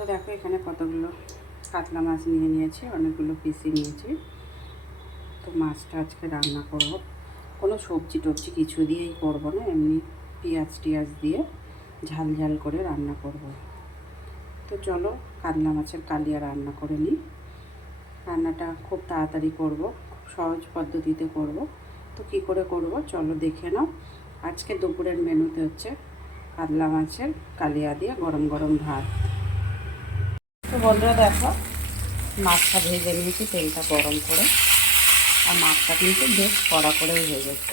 বন্ধুরা দেখো এখানে কতগুলো কাতলা মাছ নিয়ে নিয়েছি, অনেকগুলো পিসি নিয়েছি। তো মাছটা আজকে রান্না করব, কোনো সবজি টবজি কিছু দিয়েই করব না, এমনি পেঁয়াজ টিয়াজ দিয়ে ঝাল ঝাল করে রান্না করব। তো চলো কাতলা মাছের কালিয়া রান্না করে নিই। রান্নাটা খুব তাড়াতাড়ি করব, খুব সহজ পদ্ধতিতে করব। তো কী করে করব চলো দেখে নাও। আজকে দুপুরের মেনুতে হচ্ছে কাতলা মাছের কালিয়া দিয়ে গরম গরম ভাত। তো বন্ধুরা দেখো মাছটা ভেজে নিয়েছি তেলটা গরম করে, আর মাছটা কিন্তু বেশ কড়া করেই ভেজেছে।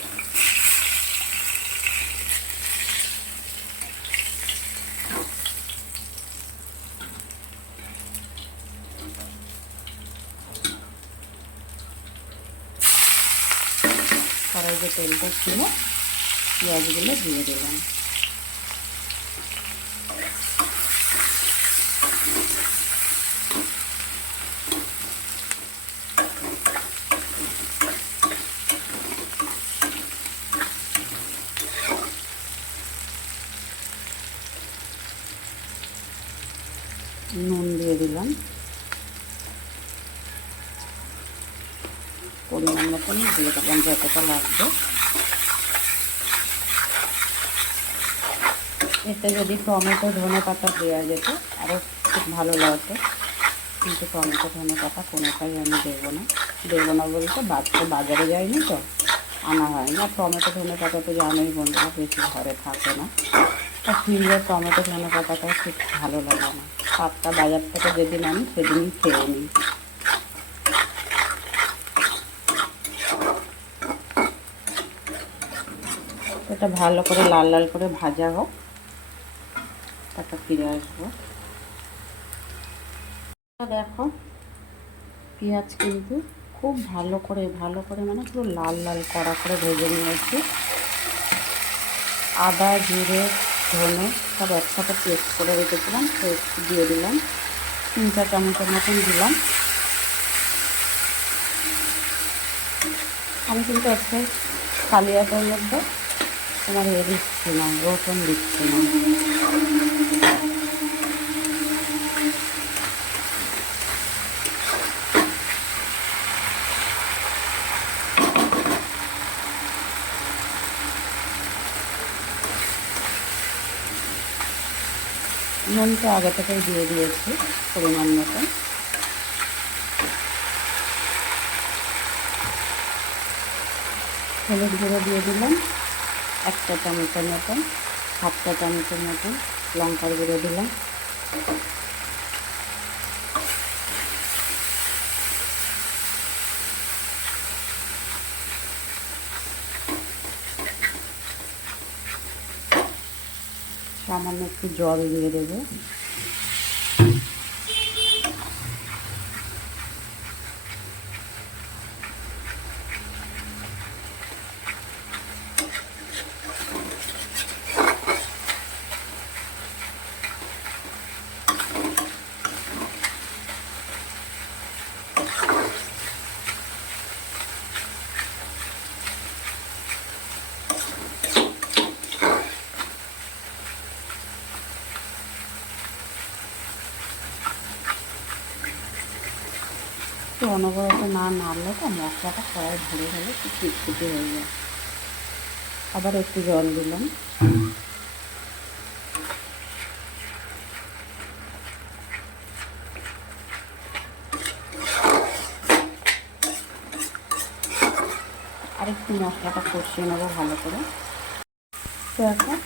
কড়াই যে তেলটা ছিল পেঁয়াজগুলো দিয়ে দিলাম। নুন দিয়ে দিলাম পরিমাণ মতন, দিয়ে দিলাম যতটা লাগবে। এতে যদি টমেটো ধনে পাতা দেওয়া যেত আরও খুব ভালো লাগতো, কিন্তু টমেটো ধনে পাতা কোনোটাই আমি দেবো না বলতে বাজারে যাইনি তো আনা হয়নি। আর টমেটো ধনে পাতা তো জানোই বন্ধুরা বেশি ঘরে থাকে না, আর ফ্রিজের টমেটো ধনে পাতাটাও ঠিক ভালো লাগে না। সাতটা বাজার থেকে যেদিন আনি সেদিনই খেয়ে নিই। এটা ভালো করে লাল লাল করে ভাজা হোক, তারপর ফিরে আসবো। দেখো পেঁয়াজ কিন্তু খুব ভালো করে মানে পুরো লাল লাল কড়া করে ভেজে নিয়েছি। আদা জিরে ধনে সব একসাথে পেস্ট করে রেখেছিলাম, পেস্ট দিয়ে দিলাম 3-4 চামচের মতন দিলাম। আমি কিন্তু একটা কালিয়াটার মধ্যে তোমার দিচ্ছি না, রসুন দিচ্ছি না। নুনটা আগে থেকেই দিয়ে দিয়েছি পরিমাণ মতন। হলুদ গুঁড়ো দিয়ে দিলাম 1 চা চামচের মতন, 1/2 চা চামচের মতন লঙ্কার গুঁড়ো দিলাম। সামান্য একটু জল দিয়ে দেবো। তো অনবরত না নাড়লে তো মশলাটা কড়াই ধরে গেলে একটু ছিটছিটে হয়ে যায়। আবার একটু জল দিলাম। আর একটু মশলাটা কষিয়ে নেবো ভালো করে। তো এখন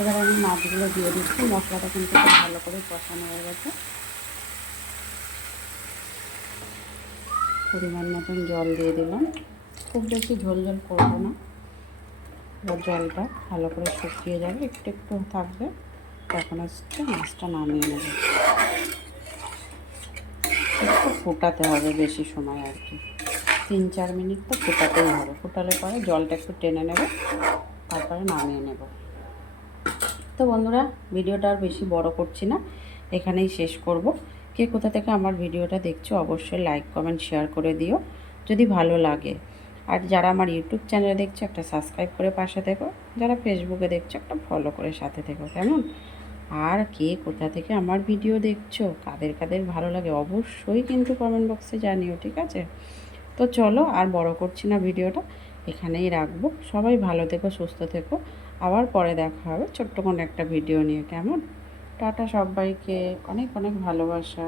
এবার আমি মাছগুলো দিয়ে দিচ্ছি। মশলাটা কিন্তু খুব ভালো করে কষানো হয়ে গেছে। পরিমাণ মতন জল দিয়ে দিলাম, খুব বেশি ঝোল ঝোল করবো না। এবার জলটা ভালো করে শুকিয়ে যাবে, একটু একটু থাকবে, তখন হচ্ছে মাছটা নামিয়ে নেব। একটু ফোটাতে হবে বেশি সময়, আর কি 3-4 মিনিট তো ফোটাতেই হবে। ফোটালে পরে জলটা একটু টেনে নেবে, তারপরে নামিয়ে নেব। তো বন্ধুরা ভিডিওটা আর বেশি বড় করছি না, এখানেই শেষ করব। কে কোথা থেকে আমার ভিডিওটা দেখছো অবশ্যই লাইক কমেন্ট শেয়ার করে দিও যদি ভালো লাগে। আর যারা আমার ইউটিউব চ্যানেলে দেখছো একটা সাবস্ক্রাইব করে পাশে থেকো, যারা ফেসবুকে দেখছো একটা ফলো করে সাথে থেকো, কেমন? আর কে কোথা থেকে আমার ভিডিও দেখছো, কাদের কাদের ভালো লাগে অবশ্যই কিন্তু কমেন্ট বক্সে জানিও, ঠিক আছে? তো চলো আর বড় করছি না, ভিডিওটা এখানেই রাখবো। সবাই ভালো থেকো, সুস্থ থেকো। আবার পরে দেখা হবে ছোট্ট কোনো একটা ভিডিও নিয়ে, কেমন? টাটা সবাইকে, অনেক অনেক ভালোবাসা।